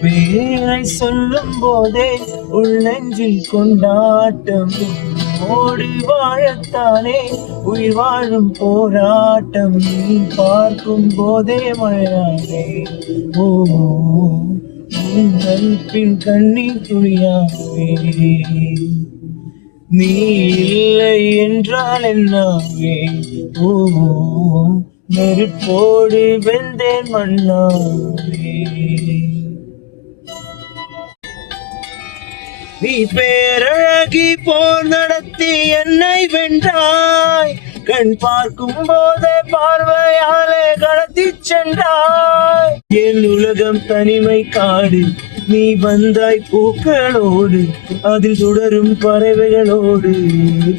பேரை சொல்லும் போதே உள்ளெஞ்சில் கொண்டாட்டம் ஓடி வாழத்தானே உயிர் வாழும் போராட்டம் நீ பார்க்கும் போதே மழையானே ஓ பின் கண்ணீர் துணியாவே நீ இல்லை என்றால் என்னாவே ஓ நெருப்போடு வெந்தேன் மண்ணாவே நீ பேரழகி போர் நடத்தி என்னை வென்றாய் கண் பார்க்கும் போதே பார்வையாலே கடத்தி சென்றாய் என் உலகம் தனிமை காடு நீ வந்தாய் பூக்களோடு அதில் தொடரும் பறவைகளோடு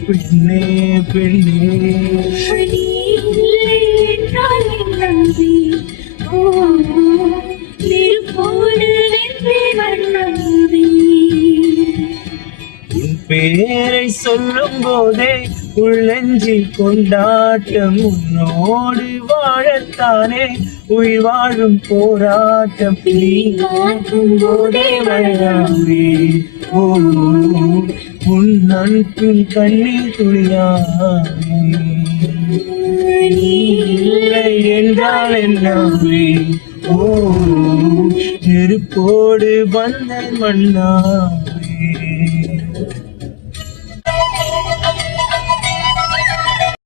பெண்ணே பெண்ணே பேரை சொல்லும் போதே உள்ளெஞ்சில் கொண்டாட்டம் உன்னோடு வாழத்தானே உயிர் வாழும் போராட்டம் நீ பார்க்கும் போதே மழையாவே ஓ உன் அன்பின் கண்ணீர் துளியாவே நீ இல்லை என்றால் என்னாவே ஓ நெருப்போடு வந்த மண்ணாவே